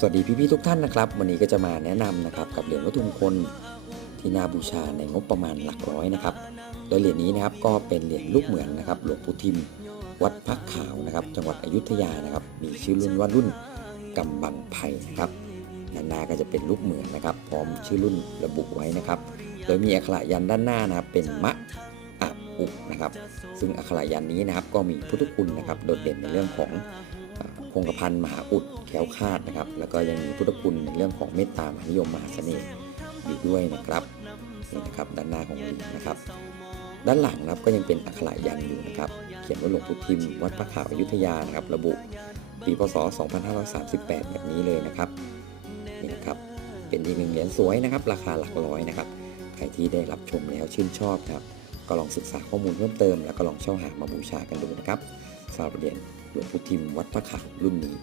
สวัสดีพี่ๆทุกท่านนะครับ วันนี้ก็จะมาแนะนำนะครับกับเหรียญวัตถุมงคลที่น่าบูชาในงบประมาณหลักร้อยนะครับ โดยเหรียญนี้นะครับก็เป็นเหรียญลูกเหมือนนะครับหลวงปู่ทิม วัดพระขาวนะครับ จังหวัดอยุธยานะครับ มีชื่อรุ่นว่ารุ่นกำบังไผ่นะครับด้านหน้าก็จะเป็นลูกเหมือนนะครับ พร้อมชื่อรุ่นระบุไว้นะครับ โดยมีอักขระยันด้านหน้านะครับเป็นมะอะอุนะครับซึ่งอัขระยันนี้นะครับก็มีพุทธคุณนะครับโดดเด่นในเรื่องของ คงกระพันมหาอุดแคล้วคาดนะครับ แล้วก็ยังมีพุทธคุณในเรื่องของเมตตามหานิยมมหาเสน่ห์อยู่ด้วยนะครับนี่นะครับด้านหน้าของเหรียญนะครับ ด้านหลังนะครับก็ยังเป็นอักขระยันอยู่นะครับ เขียนว่าหลวงปู่ทิมวัดพระขาวอยุธยานะครับ ระบุปีพศ 2538 แบบนี้เลยนะครับนี่นะครับเป็นอีกหนึ่งเหรียญสวยนะครับ ราคาหลักร้อยนะครับใครที่ได้รับชมแล้วชื่นชอบครับ ก็ลองศึกษาข้อมูลเพิ่มเติม แล้วก็ลองเช่าหามาบูชากันดูนะครับสำหรับเหรียญ หลวงปู่ทิมวัดพระขาวรุ่นนี้